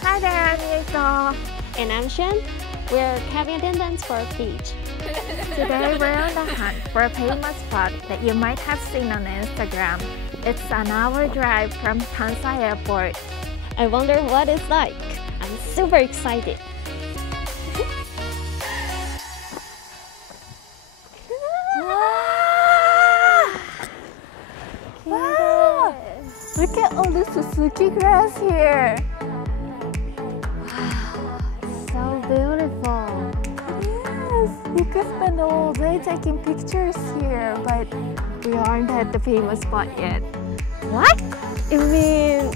Hi there, I'm Yuko. And I'm Shen. We're cabin attendants for Peach. Today we're on the hunt for a famous spot that you might have seen on Instagram. It's an hour drive from Kansai Airport. I wonder what it's like. I'm super excited. Wow! Look at all this Suzuki grass here. Wow, it's so beautiful. Yes, you could spend all day taking pictures here, but we aren't at the famous spot yet. What? You mean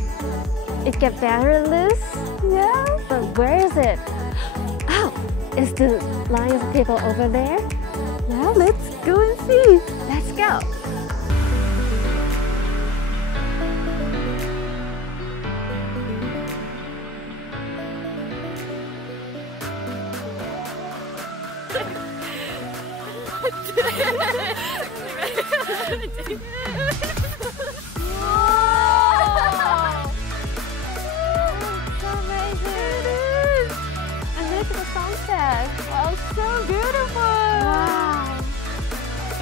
it gets better than this? Yeah. But where is it? Oh, is the line of people over there? Yeah, let's go and see. Let's go. Wow! So amazing! And look at the sunset. Oh, so beautiful! Wow!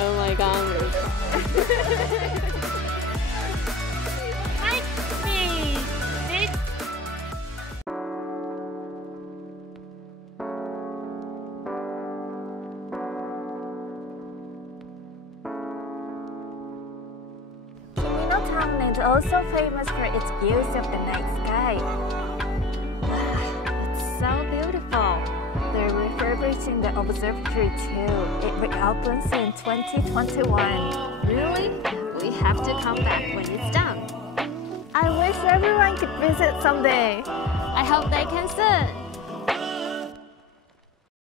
Oh my god! Hi, me.紀美野town is also famous for its views of the night sky. Wow, it's so beautiful. They're refurbishing the observatory too. It reopens in 2021. Really? We have to come back when it's done. I wish everyone could visit someday. I hope they can soon.